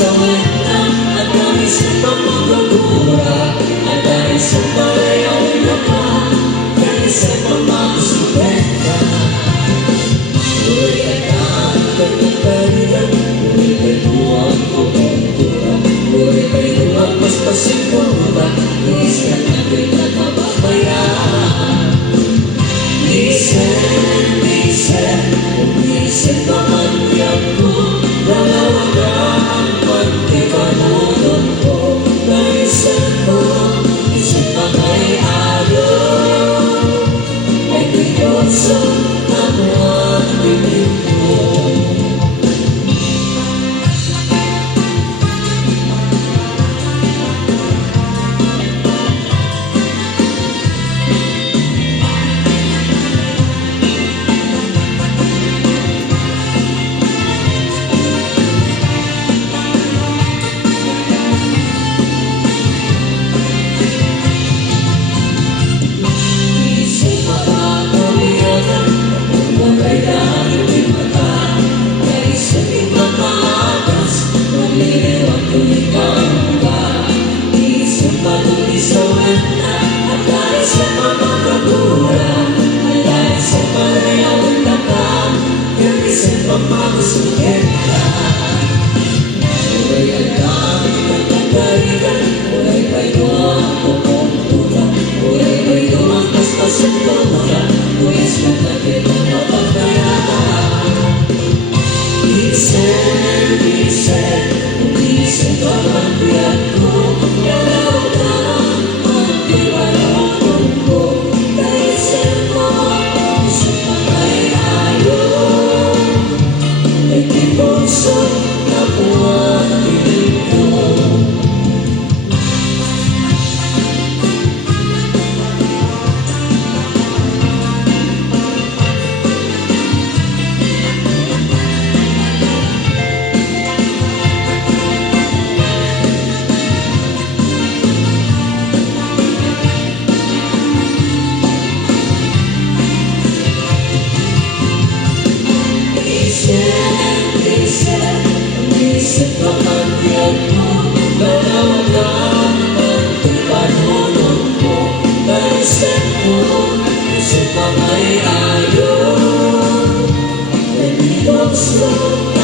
sa wenda at dahil sa pamagagura at dahil sa palayaw na ka dahil sa pamagsuwenda. Uri ka na ang kagkakalitan, uri ka'y buwang kukuntura, uri ka'y luwag mas pasigura, is ka na ko'y nagmababayaan. Isip naman yan ko, lalawagan ang pagkipanunod ko. Naisan mo, isip na may ayaw, ay tiyoso na mo ang bibig ko. Slow